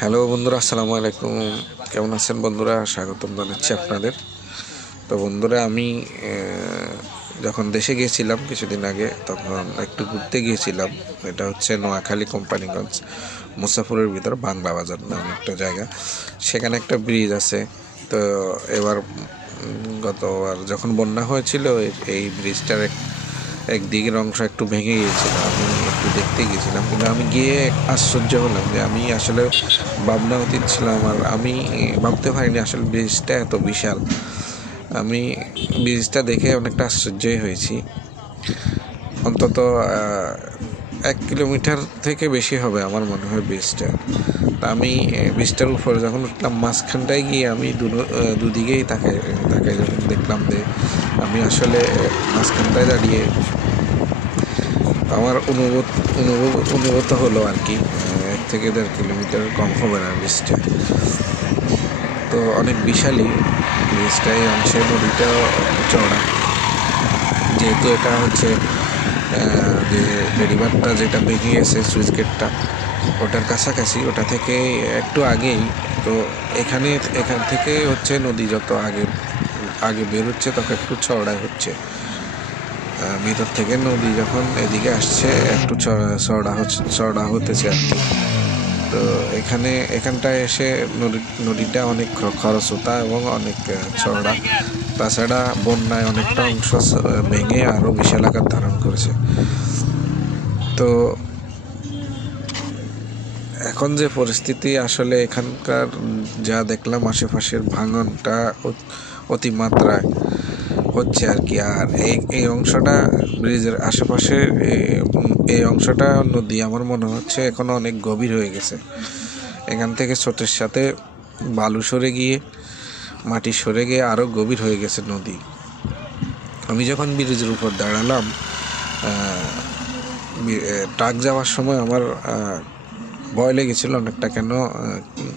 Hello বন্ধুরা, আসসালামু আলাইকুম। কেমন আছেন বন্ধুরা? স্বাগতম জানাচ্ছি আপনাদের। তো বন্ধুরা, আমি যখন দেশে গিয়েছিলাম কিছুদিন আগে, তখন একটু ঘুরতে গিয়েছিলাম। এটা হচ্ছে নোয়াখালী কোম্পানিগঞ্জ মুসাফরের ভিতর বাংলা বাজার নামে একটা জায়গা। সেখানে একটা ব্রিজ আছে। তো এবার গতবার যখন বন্যা হয়েছিল, এই ব্রিজটার একদিকের অংশ একটু ভেঙে গিয়েছিল। আমি একটু দেখতে গিয়েছিলাম, কিন্তু আমি গিয়ে আশ্চর্য হলাম যে আমি আসলে ভাবনা অতীত ছিলাম, আর আমি ভাবতে পারিনি আসলে ব্রিজটা এত বিশাল। আমি ব্রিজটা দেখে অনেকটা আশ্চর্যই হয়েছি। অন্তত 1 কিলোমিটার থেকে বেশি হবে আমার মনে হয় ব্রিজটা। আমি ব্রিজটার উপরে যখন উঠলাম, মাঝখানটায় গিয়ে আমি দুদিকেই তাকাই যখন দেখলাম যে আমি আসলে মাঝখানটায় দাঁড়িয়ে আমার অনুভূত হলো আর কি। 1 থেকে 1.5 কিলোমিটার কম হবে না ব্রিজটা। তো অনেক বিশালই ব্রিজটা। এই অংশে নদীটাও চওড়া, যেহেতু এটা হচ্ছে যে বেড়িবাঁধটা যেটা ভেঙে গেছে, সুইচ গেটটা ওটার কাছাকাছি, ওটা থেকে একটু আগেই। তো এখান থেকে হচ্ছে নদী যত আগে বের হচ্ছে তত একটু চওড়াই হচ্ছে। ভিতর থেকে নদী যখন এদিকে আসছে একটু চওড়া হতেছে আর কি। তো এখানটায় এসে নদীটা অনেক খরস্রোতা এবং অনেক চওড়া। তাছাড়া বন্যায় অনেকটা অংশ ভেঙে আরও বিশাল আকার ধারণ করেছে। তো এখন যে পরিস্থিতি, আসলে এখানকার যা দেখলাম, আশেপাশের ভাঙনটা অতিমাত্রায় হচ্ছে আর কি। আর এই অংশটা ব্রিজের আশেপাশে, এই অংশটা নদী আমার মনে হচ্ছে এখনো অনেক গভীর হয়ে গেছে। এখান থেকে স্রোতের সাথে বালু সরে গিয়ে, মাটি সরে গিয়ে আরও গভীর হয়ে গেছে নদী। আমি যখন ব্রিজের উপর দাঁড়ালাম, ট্রাক যাওয়ার সময় আমার ভয় লেগেছিল অনেকটা, কেন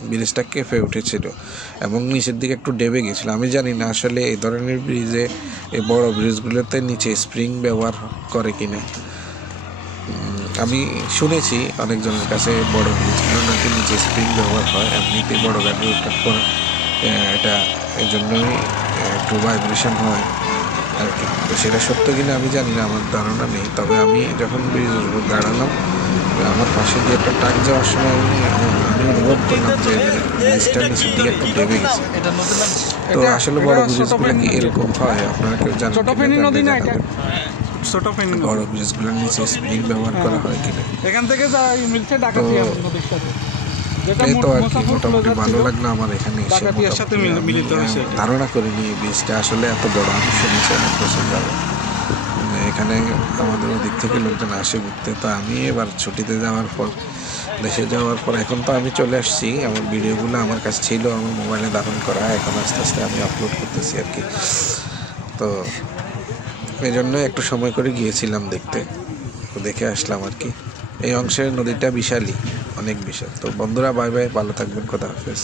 ব্রিজটা কেঁপে উঠেছিল এবং নিচের দিকে একটু ডেবে গেছিল। আমি জানি না আসলে এই ধরনের ব্রিজে, এই বড় ব্রিজগুলোতে নিচে স্প্রিং ব্যবহার করে কিনা। আমি শুনেছি অনেকজনের কাছে বড় ব্রিজগুলো নাকি নিচে স্প্রিং ব্যবহার হয়, এমনিতে বড় গাড়ি ওঠার পর এটা এই জন্যই একটু ভাইব্রেশন হয় আর কি। তো সেটা সত্য কিনা আমি জানি না, আমার ধারণা নেই। তবে আমি যখন ব্রিজের উপর দাঁড়ালাম, আমার পাশে দিয়ে একটা ট্রাক যাওয়ার সময় আমি অনুভব করলাম যে ব্রিজটার নিচের দিকে একটু ডেবে গেছে। তো আসলে বড় ব্রিজগুলো কি এরকম হয়? আপনারা কেউ জানেন? বড় ব্রিজগুলোর নিচে স্প্রিং ব্যবহার করা হয় কিনা। এই তো আর কি, মোটামুটি ভালো লাগলো আমার এখানে এসে। ধারণা করিনি এই ব্রিজটা আসলে এত বড়। আমি শুনেছি অনেক বছর যাবে এখানে আমাদের ওদিক থেকে লোকজন আসে ঘুরতে। তো আমি এবার ছুটিতে দেশে যাওয়ার পর এখন তো আমি চলে আসছি। আমার ভিডিওগুলো আমার কাছে ছিল, আমার মোবাইলে ধারণ করা, এখন আস্তে আস্তে আমি আপলোড করতেছি আর কি। তো এই জন্য একটু সময় করে গিয়েছিলাম দেখতে, তো দেখে আসলাম আর কি। এই অংশের নদীটা বিশালই, অনেক বিশাল। তো বন্ধুরা, বাই বাই, ভালো থাকবেন, খোদা হাফেজ।